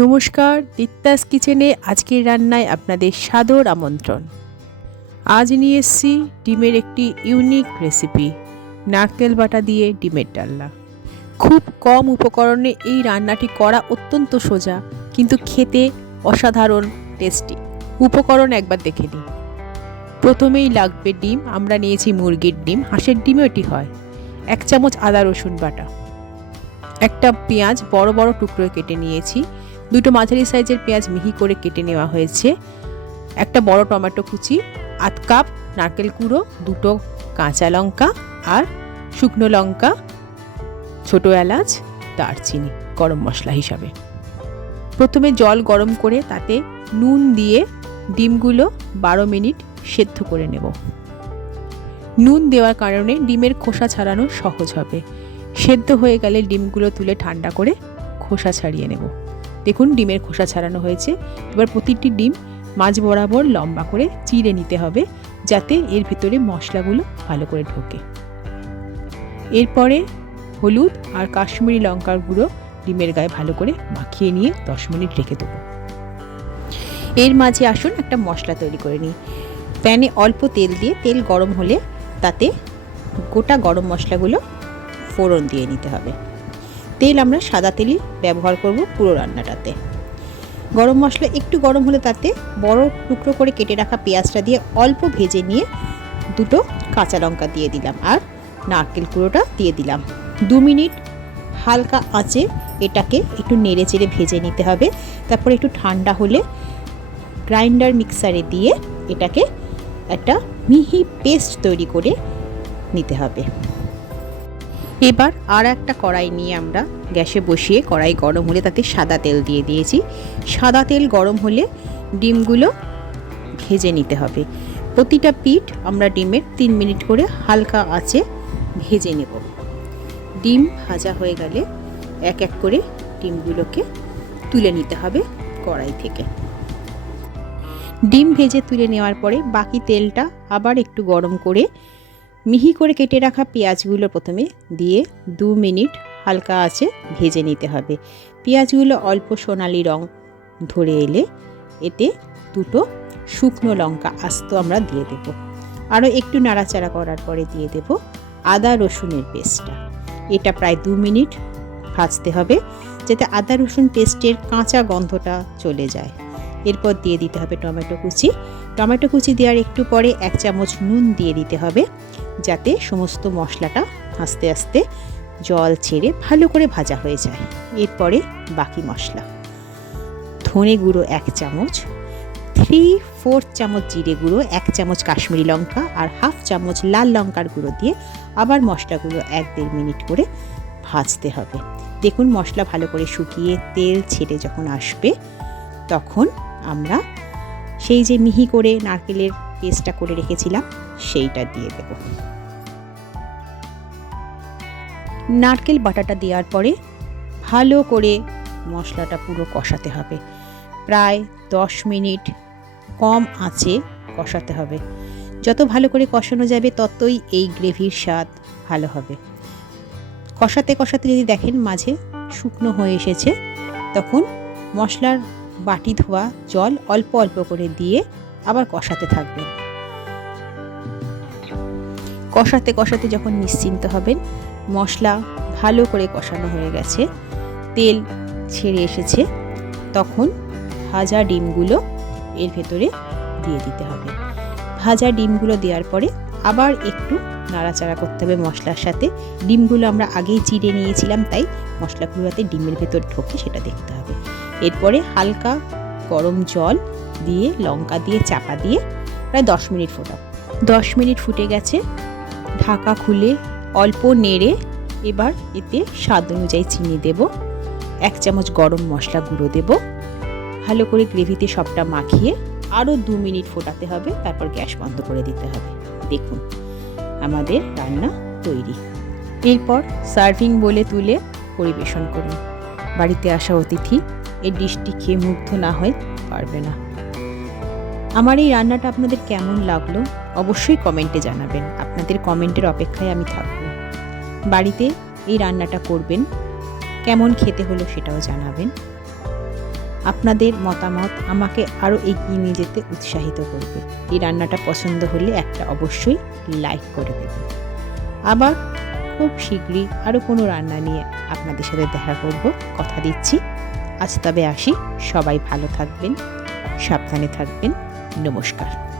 নমস্কার, তিত্তাস কিচেনে আজকের রান্নায় আপনাদের সাদর আমন্ত্রণ। আজ নিয়ে এসেছি ডিমের একটি ইউনিক রেসিপি, নারকেল বাটা দিয়ে ডিমের ডালনা। খুব কম উপকরণে এই রান্নাটি করা অত্যন্ত সোজা, কিন্তু খেতে অসাধারণ টেস্টি। উপকরণ একবার দেখে নিই। প্রথমেই লাগবে ডিম। আমরা নিয়েছি মুরগির ডিম, হাঁসের ডিমও এটি হয়। 1 চামচ আদা রসুন বাটা, একটা পেঁয়াজ বড় বড় টুকরো কেটে নিয়েছি, দুটো মাঝারি সাইজের পেঁয়াজ মিহি করে কেটে নেওয়া হয়েছে, একটা বড় টমেটো কুচি, 1/2 কাপ নারকেল কুড়ো, দুটো কাঁচা লঙ্কা আর শুকনো লঙ্কা, ছোটো এলাচ, দারচিনি গরম মশলা হিসাবে। প্রথমে জল গরম করে তাতে নুন দিয়ে ডিমগুলো 12 মিনিট সেদ্ধ করে নেব। নুন দেওয়ার কারণে ডিমের খোসা ছাড়ানো সহজ হবে। সেদ্ধ হয়ে গেলে ডিমগুলো তুলে ঠান্ডা করে খোসা ছাড়িয়ে নেব। দেখুন ডিমের খোসা ছাড়ানো হয়েছে। এবার প্রতিটি ডিম মাঝ বরাবর লম্বা করে চিড়ে নিতে হবে, যাতে এর ভিতরে মশলাগুলো ভালো করে ঢোকে। এরপরে হলুদ আর কাশ্মীরি লঙ্কার গুঁড়ো ডিমের গায়ে ভালো করে মাখিয়ে নিয়ে 10 মিনিট রেখে দেবো। এর মাঝে আসুন একটা মশলা তৈরি করে নিই। প্যানে অল্প তেল দিয়ে তেল গরম হলে তাতে গোটা গরম মশলাগুলো ফোড়ন দিয়ে নিতে হবে। তেল আমরা সাদা তেলই ব্যবহার করব পুরো রান্নাটাতে। গরম মশলা একটু গরম হলে তাতে বড় টুকরো করে কেটে রাখা পেঁয়াজটা দিয়ে অল্প ভেজে নিয়ে দুটো কাঁচা লঙ্কা দিয়ে দিলাম আর নারকেল কুড়োটা দিয়ে দিলাম। 2 মিনিট হালকা আঁচে এটাকে একটু নেড়ে চেড়ে ভেজে নিতে হবে। তারপর একটু ঠান্ডা হলে গ্রাইন্ডার মিক্সারে দিয়ে এটাকে একটা মিহি পেস্ট তৈরি করে নিতে হবে। এবার আর একটা কড়াই নিয়ে আমরা গ্যাসে বসিয়ে কড়াই গরম হলে তাতে সাদা তেল দিয়ে দিয়েছি। সাদা তেল গরম হলে ডিমগুলো ভেজে নিতে হবে। প্রতিটা পিঠ আমরা ডিমের 3 মিনিট করে হালকা আঁচে ভেজে নেব। ডিম ভাজা হয়ে গেলে এক এক করে ডিমগুলোকে তুলে নিতে হবে কড়াই থেকে। ডিম ভেজে তুলে নেওয়ার পরে বাকি তেলটা আবার একটু গরম করে মিহি করে কেটে রাখা পেঁয়াজগুলো প্রথমে দিয়ে 2 মিনিট হালকা আঁচে ভেজে নিতে হবে। পেঁয়াজগুলো অল্প সোনালি রং ধরে এলে এতে দুটো শুকনো লঙ্কা আস্ত আমরা দিয়ে দেব। আরও একটু নাড়াচাড়া করার পরে দিয়ে দেব আদা রসুনের পেস্টটা। এটা প্রায় 2 মিনিট ভাজতে হবে, যাতে আদা রসুন পেস্টের কাঁচা গন্ধটা চলে যায়। এরপর দিয়ে দিতে হবে টমেটো কুচি। টমেটো কুচি দেওয়ার একটু পরে 1 চামচ নুন দিয়ে দিতে হবে, যাতে সমস্ত মশলাটা আস্তে আস্তে জল ছেড়ে ভালো করে ভাজা হয়ে যায়। এরপরে বাকি মশলা, ধনে গুঁড়ো 1 চামচ, 3/4 চামচ জিরে গুঁড়ো, 1 চামচ কাশ্মীরি লঙ্কা আর 1/2 চামচ লাল লঙ্কার গুঁড়ো দিয়ে আবার মশলাগুলো 1-1.5 মিনিট করে ভাজতে হবে। দেখুন মশলা ভালো করে শুকিয়ে তেল ছেড়ে যখন আসবে তখন আমরা সেই যে মিহি করে নারকেলের পেস্টটা করে রেখেছিলাম সেইটা দিয়ে দেব। নারকেল বাটাটা দেওয়ার পরে ভালো করে মশলাটা পুরো কষাতে হবে। প্রায় 10 মিনিট কম আঁচে কষাতে হবে। যত ভালো করে কষানো যাবে ততই এই গ্রেভির স্বাদ ভালো হবে। কষাতে কষাতে যদি দেখেন মাঝে শুকনো হয়ে এসেছে, তখন মশলার বাটি ধোয়া জল অল্প অল্প করে দিয়ে আবার কষাতে থাকবেন। কষাতে কষাতে যখন নিশ্চিন্ত হবেন মশলা ভালো করে কষানো হয়ে গেছে, তেল ছেড়ে এসেছে, তখন ভাজা ডিমগুলো এর ভেতরে দিয়ে দিতে হবে। ভাজা ডিমগুলো দেওয়ার পরে আবার একটু নাড়াচাড়া করতে হবে মশলার সাথে। ডিমগুলো আমরা আগেই চিড়ে নিয়েছিলাম, তাই মশলাগুলো যাতে ডিমের ভেতর ঢোকে সেটা দেখতে হবে। এরপরে হালকা গরম জল দিয়ে লঙ্কা দিয়ে চাপা দিয়ে প্রায় 10 মিনিট ফোটাবো। 10 মিনিট ফুটে গেছে, ঢাকা খুলে অল্প নেড়ে এবার এতে স্বাদ অনুযায়ী চিনি দেব, 1 চামচ গরম মশলা গুঁড়ো দেব। ভালো করে গ্রেভিতে সবটা মাখিয়ে আরও 2 মিনিট ফোটাতে হবে, তারপর গ্যাস বন্ধ করে দিতে হবে। দেখুন আমাদের রান্না তৈরি। এরপর সার্ভিং বলে তুলে পরিবেশন করুন। বাড়িতে আসা অতিথি এই ডিশটি খেয়ে মুগ্ধ না হয়ে পারবে না। আমার এই রান্নাটা আপনাদের কেমন লাগলো অবশ্যই কমেন্টে জানাবেন। আপনাদের কমেন্টের অপেক্ষায় আমি থাকব। বাড়িতে এই রান্নাটা করবেন, কেমন খেতে হলো সেটাও জানাবেন। আপনাদের মতামত আমাকে আরও এগিয়ে নিয়ে যেতে উৎসাহিত করবে। এই রান্নাটা পছন্দ হলে একটা অবশ্যই লাইক করে দেবেন। আবার খুব শীঘ্রই আরও কোনো রান্না নিয়ে আপনাদের সাথে দেখা করব, কথা দিচ্ছি। আজ তবে আসি, সবাই ভালো থাকবেন, সাবধানে থাকবেন। নমস্কার।